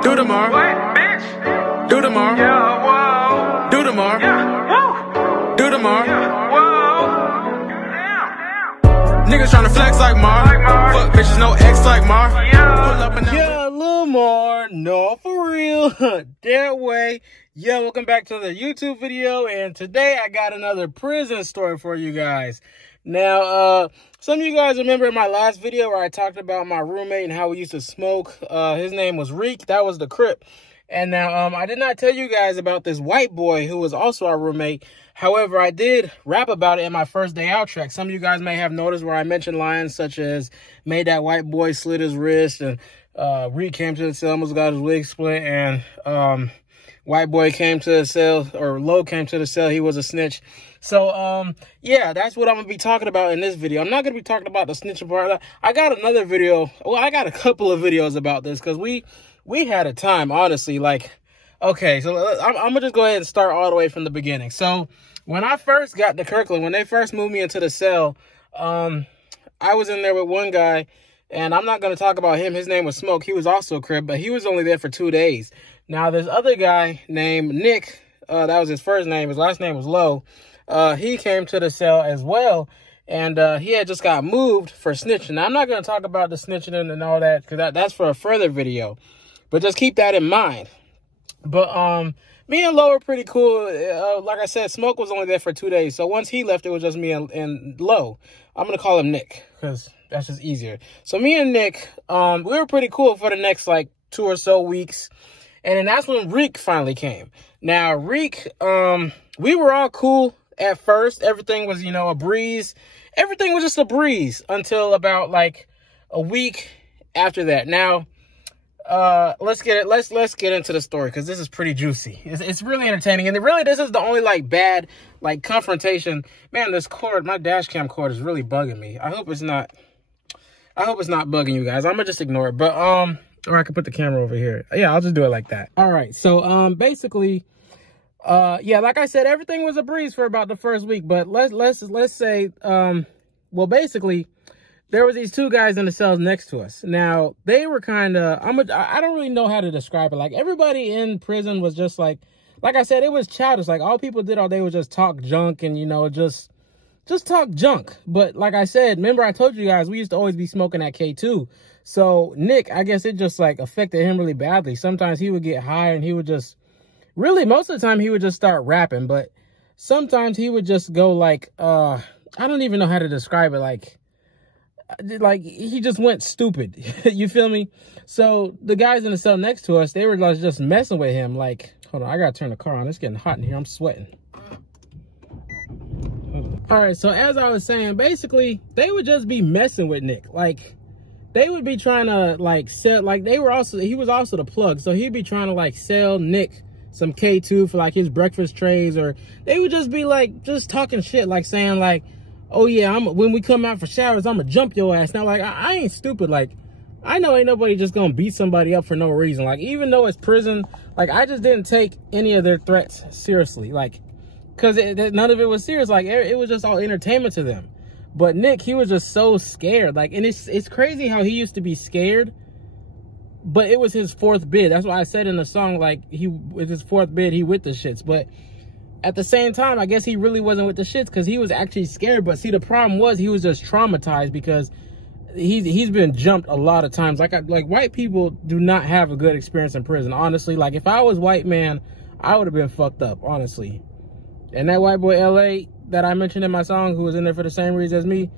Do the more. What, bitch? Do the more. Yeah, whoa. Do the more. Yeah, woo. Do the more. Yeah, whoa. Damn. Niggas tryna flex like Mar. Fuck bitches, no ex like Mar. Yeah. Pull up and Yeah, Lilmar, no, for real, that way. Yeah, welcome back to the YouTube video, and today I got another prison story for you guys. Now, some of you guys remember my last video where I talked about my roommate and how we used to smoke. His name was Reek. That was the Crip. And now, I did not tell you guys about this white boy who was also our roommate. However, I did rap about it in my first day out track. Some of you guys may have noticed where I mentioned lines such as, made that white boy slit his wrist, and Reek came to the cell, almost got his wig split, and white boy came to the cell, or Low came to the cell, he was a snitch. So, yeah, that's what I'm going to be talking about in this video. I'm not going to be talking about the snitching part. I got another video, well, I got a couple of videos about this, because we had a time, honestly. Like, okay, so I'm going to just go ahead and start all the way from the beginning. So, when I first got to Kirkland, when they first moved me into the cell, I was in there with one guy, and I'm not going to talk about him. His name was Smoke. He was also a Crip, but he was only there for 2 days. Now, this other guy named Nick, that was his first name. His last name was Low. He came to the cell as well, and he had just got moved for snitching. Now, I'm not going to talk about the snitching and all that, because that's for a further video. But just keep that in mind. But me and Low were pretty cool. Like I said, Smoke was only there for 2 days. So once he left, it was just me and Low. I'm going to call him Nick, because that's just easier. So me and Nick, we were pretty cool for the next, like, 2 or so weeks. And then that's when Reek finally came. Now, Reek, we were all cool at first. Everything was, you know, a breeze. Everything was just a breeze until about, like, a week after that. Now, let's get into the story, because this is pretty juicy. It's really entertaining, and really this is the only like bad like confrontation. Man, this cord, my dash cam cord, is really bugging me. I hope it's not bugging you guys. I'm gonna just ignore it. But or I could put the camera over here. Yeah, I'll just do it like that. All right. So basically, yeah, like I said, everything was a breeze for about the first week. But let's say, well, basically, there was these two guys in the cells next to us. Now, they were kind of, I don't really know how to describe it. Like, everybody in prison was just like I said, it was childish. Like, all people did all day was just talk junk and, you know, just talk junk. But like I said, remember I told you guys, we used to always be smoking at K2. So Nick, I guess it just like affected him really badly. Sometimes he would get high and he would just, really most of the time he would just start rapping. But sometimes he would just go like, I don't even know how to describe it. Like he just went stupid. You feel me? So the guys in the cell next to us, they were like just messing with him. Like, hold on, I gotta turn the car on. It's getting hot in here. I'm sweating. All right, so as I was saying, basically they would just be messing with Nick. Like, they would be trying to like sell, like he was also the plug, so he'd be trying to like sell Nick some K2 for like his breakfast trays, or they would just be like just talking shit, like saying like, oh yeah, when we come out for showers, I'm gonna jump your ass. Now, like, I ain't stupid. Like, I know ain't nobody just gonna beat somebody up for no reason. Like, even though it's prison, like, I just didn't take any of their threats seriously. Like, because none of it was serious. Like, it was just all entertainment to them. But Nick, he was just so scared. Like, and it's crazy how he used to be scared, but it was his fourth bid. That's why I said in the song, like, with his fourth bid, he with the shits. But at the same time, I guess he really wasn't with the shits, because he was actually scared. But see, the problem was he was just traumatized, because he's been jumped a lot of times. Like white people do not have a good experience in prison, honestly. Like, if I was white, man, I would have been fucked up, honestly. And that white boy LA that I mentioned in my song, who was in there for the same reason as me,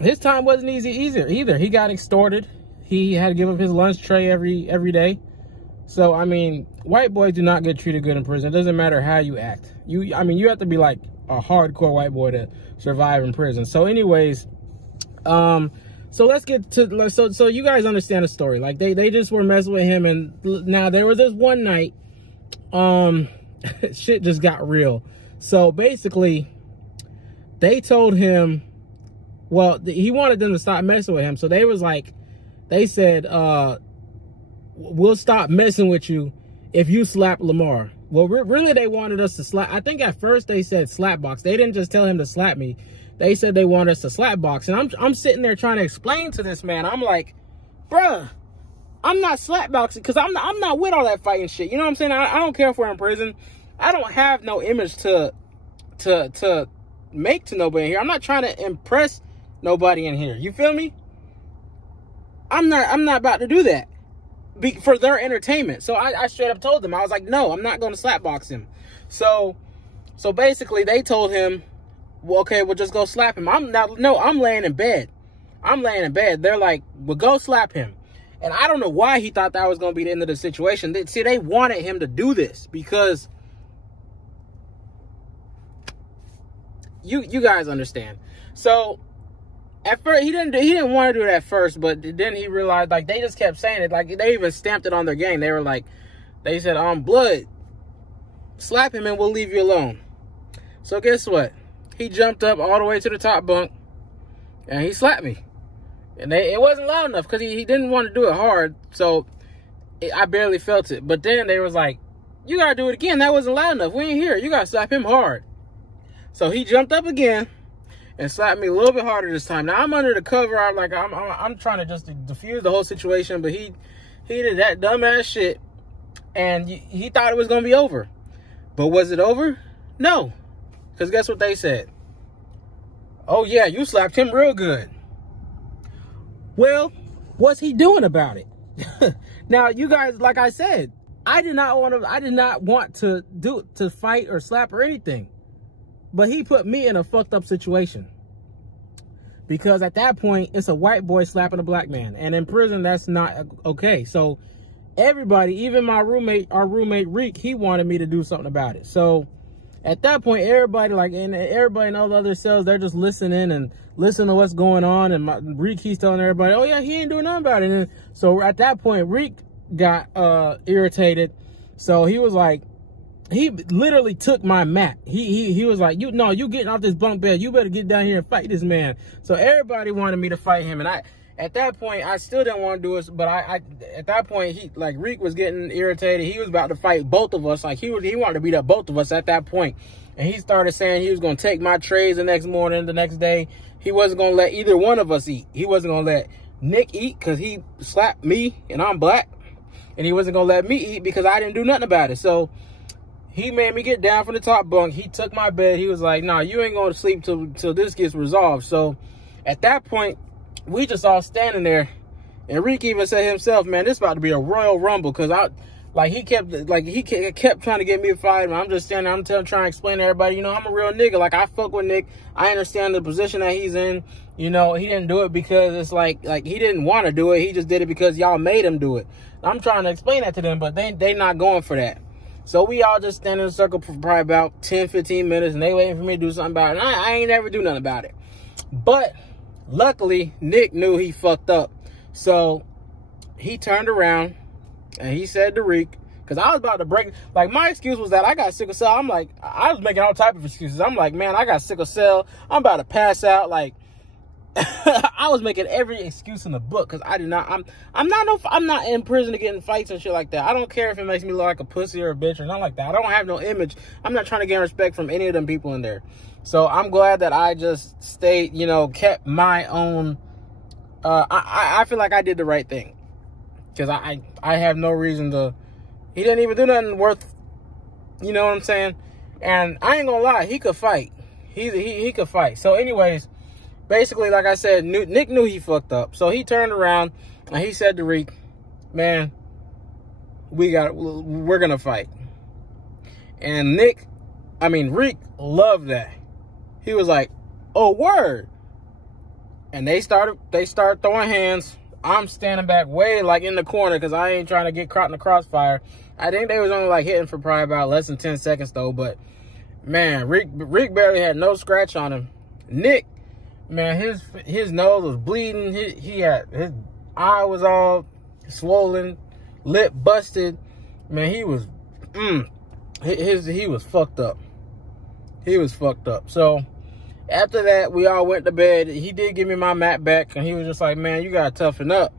his time wasn't easy either. He got extorted. He had to give up his lunch tray every day. So, I mean, white boys do not get treated good in prison. It doesn't matter how you act. I mean, you have to be like a hardcore white boy to survive in prison. So anyways, so let's get to, so you guys understand the story. Like, they just were messing with him. And now there was this one night, shit just got real. So basically, they told him, well, he wanted them to stop messing with him. So they said, we'll stop messing with you if you slap Lilmar. Well, really, they wanted us to slap. I think at first they said slap box. They didn't just tell him to slap me. They said they wanted us to slap box. And I'm sitting there trying to explain to this man. I'm like, bruh, I'm not slapboxing because I'm not with all that fighting shit. You know what I'm saying? I don't care if we're in prison. I don't have no image to make to nobody in here. I'm not trying to impress nobody in here. You feel me? I'm not about to do that for their entertainment. So I straight up told them, I was like, no, I'm not going to slapbox him. So basically they told him, well, okay, we'll just go slap him. I'm laying in bed. I'm laying in bed. They're like, well, go slap him. And I don't know why he thought that was going to be the end of the situation. See, they wanted him to do this because you guys understand. So at first he didn't want to do it at first, but then he realized, like, they just kept saying it. Like, they even stamped it on their gang. They were like, they said, Blood, slap him and we'll leave you alone. So guess what? He jumped up all the way to the top bunk and he slapped me. And it wasn't loud enough because he didn't want to do it hard. So I barely felt it. But then they was like, you got to do it again. That wasn't loud enough. We ain't here. You got to slap him hard. So he jumped up again and slapped me a little bit harder this time. Now I'm under the cover. I'm trying to just diffuse the whole situation. But he did that dumbass shit. And he thought it was going to be over. But was it over? No. Because guess what they said? Oh, yeah, you slapped him real good. Well, what's he doing about it? Now, you guys, like I said, I did not want to fight or slap or anything. But he put me in a fucked up situation. Because at that point, it's a white boy slapping a black man. And in prison, that's not okay. So everybody, even our roommate Reek, he wanted me to do something about it. So at that point, everybody in all the other cells, they're just listening and listening to what's going on. And Reek, he's telling everybody, oh yeah, he ain't doing nothing about it. And so at that point, Reek got irritated. So he was like, he literally took my mat. He was like, you getting off this bunk bed. You better get down here and fight this man. So everybody wanted me to fight him. And at that point, I still didn't want to do it. But at that point, Reek was getting irritated. He was about to fight both of us. Like he wanted to beat up both of us at that point. And he started saying he was going to take my trays the next morning, the next day. He wasn't going to let either one of us eat. He wasn't going to let Nick eat because he slapped me and I'm black. And he wasn't going to let me eat because I didn't do nothing about it. So he made me get down from the top bunk. He took my bed. He was like, nah, you ain't going to sleep till this gets resolved. So at that point, we just standing there. And Reek even said himself, man, this about to be a Royal Rumble. Because he kept trying to get me to fight. And I'm just standing there. Trying to explain to everybody, you know, I'm a real nigga. Like, I fuck with Nick. I understand the position that he's in. You know, he didn't do it because it's like he didn't want to do it. He just did it because y'all made him do it. I'm trying to explain that to them, but they not going for that. So we all just stand in a circle for probably about 10, 15 minutes, and they waiting for me to do something about it. And I ain't never do nothing about it. But luckily, Nick knew he fucked up. So he turned around and he said to Reek, because I was about to break, like, my excuse was that I got sickle cell. I'm like, I was making all type of excuses. I'm like, man, I got sickle cell. I'm about to pass out. Like, I was making every excuse in the book because I'm not in prison to get in fights and shit like that. I don't care if it makes me look like a pussy or a bitch or nothing like that. I don't have no image. I'm not trying to gain respect from any of them people in there. So I'm glad that I just stayed, you know, kept my own. I feel like I did the right thing because I have no reason to. He didn't even do nothing worth, you know what I'm saying? And I ain't gonna lie, he could fight. He could fight. So anyways, basically, like I said, Nick knew he fucked up. So he turned around and he said to Reek, man, we're gonna fight. And Reek loved that. He was like, oh, word. And they started throwing hands. I'm standing back way like in the corner because I ain't trying to get caught in the crossfire. I think they was only like hitting for probably about less than 10 seconds though. But man, Reek barely had no scratch on him. Nick, man, his nose was bleeding. His eye was all swollen, lip busted. Man, he was fucked up. He was fucked up. So after that, we all went to bed. He did give me my mat back, and he was just like, man, you gotta toughen up.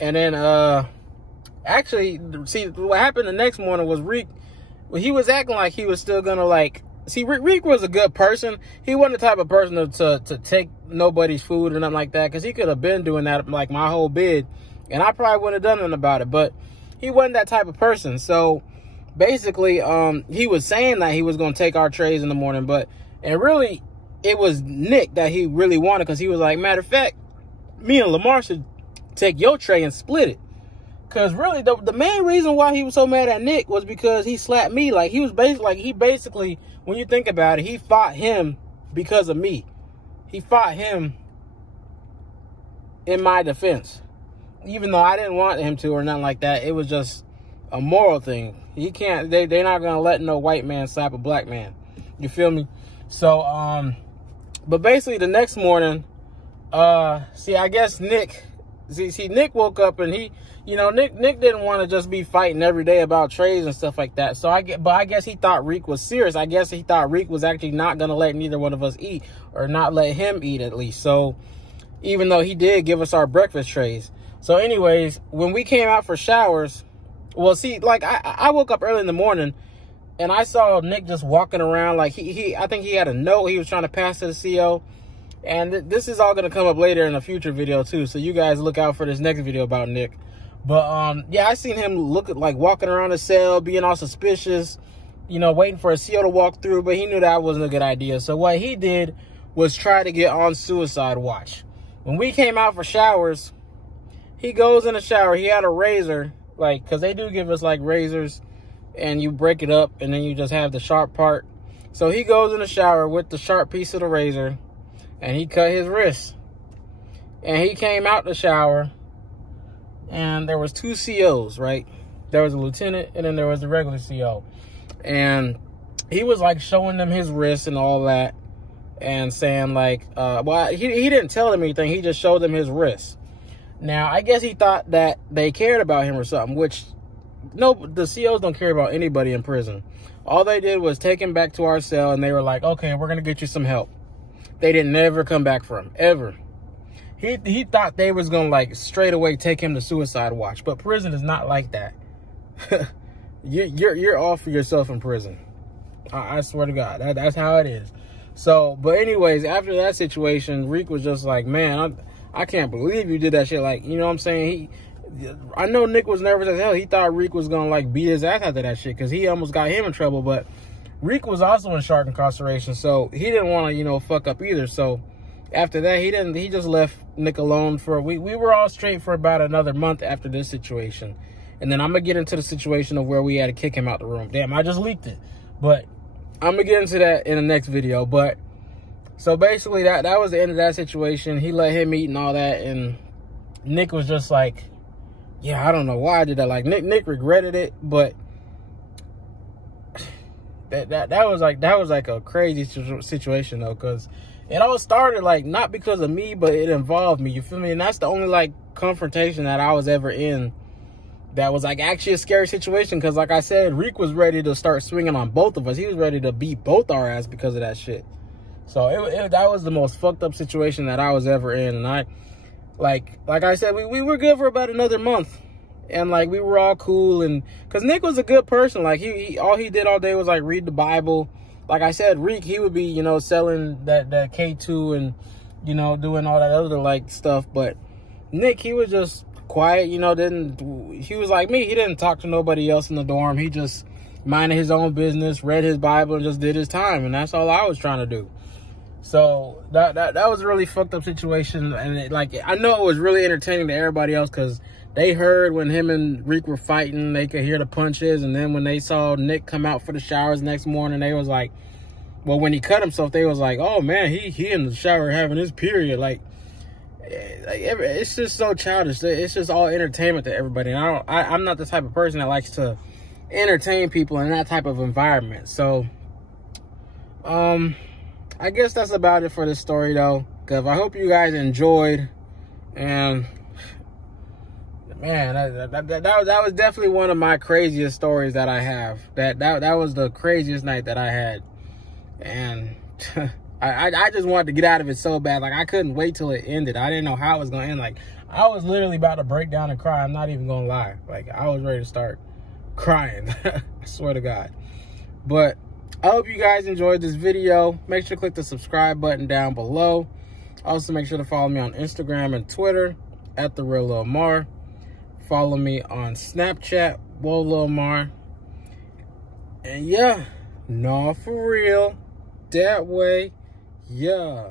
And then actually, see, what happened the next morning was Reek, he was acting like he was still gonna like. See, Reek was a good person. He wasn't the type of person to take nobody's food or nothing like that, because he could have been doing that like my whole bid And I probably wouldn't have done nothing about it, but he wasn't that type of person. So basically, he was saying that he was going to take our trays in the morning, and really, it was Nick that he really wanted, because he was like, matter of fact, me and Lilmar should take your tray and split it. Because really, the main reason why he was so mad at Nick was because he slapped me. Like, he basically, when you think about it, he fought him because of me. He fought him in my defense. Even though I didn't want him to or nothing like that. It was just a moral thing. He can't, they're not going to let no white man slap a black man. You feel me? So, but basically the next morning, see, I guess Nick, Nick woke up and he, you know, Nick didn't want to just be fighting every day about trays and stuff like that. So I guess he thought Reek was serious. I guess he thought Reek was actually not going to let neither one of us eat, or not let him eat at least. So even though he did give us our breakfast trays. So anyways, when we came out for showers, well, see, like I woke up early in the morning and I saw Nick just walking around like I think he had a note he was trying to pass to the CO. And this is all going to come up later in a future video too. So you guys look out for this next video about Nick. But yeah, I seen him like walking around the cell, being all suspicious, you know, waiting for a CO to walk through, but he knew that wasn't a good idea. So what he did was try to get on suicide watch. When we came out for showers, he goes in the shower. He had a razor, like, because they do give us like razors, and you break it up and then you just have the sharp part. So he goes in the shower with the sharp piece of the razor and he cut his wrist. And he came out the shower and there was 2 COs, right? There was a lieutenant and then there was the regular CO. And he was like showing them his wrist and all that and saying like, well, he didn't tell them anything. He just showed them his wrist. Now, I guess he thought that they cared about him or something, which, no, the COs don't care about anybody in prison. All they did was take him back to our cell, and they were like, okay, we're going to get you some help. They didn't never come back for him, ever. He thought they was going to, like, straight away take him to suicide watch, but prison is not like that. You're all for yourself in prison. I swear to God, that's how it is. So, but anyways, after that situation, Reek was just like, man, I can't believe you did that shit. Like, you know what I'm saying? I know Nick was nervous as hell. He thought Reek was going to, like, beat his ass after that shit because he almost got him in trouble. But Reek was also in shark incarceration, so he didn't want to, you know, fuck up either. So after that, he just left Nick alone for a week. We were all straight for about another month after this situation. And then I'm going to get into the situation of where we had to kick him out the room. Damn, I just leaked it. But I'm going to get into that in the next video. But so basically that was the end of that situation. He let him eat and all that. And Nick was just like, yeah, I don't know why I did that. Like Nick regretted it, but that was like a crazy situation though, because it all started like not because of me, but it involved me. You feel me? And that's the only like confrontation that I was ever in that was like actually a scary situation. Because like I said, Reek was ready to start swinging on both of us. He was ready to beat both our ass because of that shit. So that was the most fucked up situation that I was ever in, and I. Like I said, we were good for about another month, and like we were all cool, and because Nick was a good person. Like he all he did all day was like read the Bible. Like I said, Reek, he would be, you know, selling that K2 and, you know, doing all that other like stuff. But Nick, he was just quiet, you know, he was like me. He didn't talk to nobody else in the dorm. He just minded his own business, read his Bible, and just did his time, and that's all I was trying to do. So that was a really fucked up situation, and I know it was really entertaining to everybody else because they heard when him and Reek were fighting, they could hear the punches, and then when they saw Nick come out for the showers next morning, they was like, well, when he cut himself, they was like, oh man, he in the shower having his period. Like it's just so childish. It's just all entertainment to everybody, and I'm not the type of person that likes to entertain people in that type of environment. So I guess that's about it for this story, though. Because I hope you guys enjoyed. And, man, that was definitely one of my craziest stories that I have. That was the craziest night that I had. And I just wanted to get out of it so bad. Like, I couldn't wait till it ended. I didn't know how it was going to end. Like, I was literally about to break down and cry. I'm not even going to lie. Like, I was ready to start crying. I swear to God. But I hope you guys enjoyed this video. Make sure to click the subscribe button down below. Also, make sure to follow me on Instagram and Twitter @TheRealLilmar. follow me on Snapchat, Lilmar. And yeah, no, for real. That way, yeah.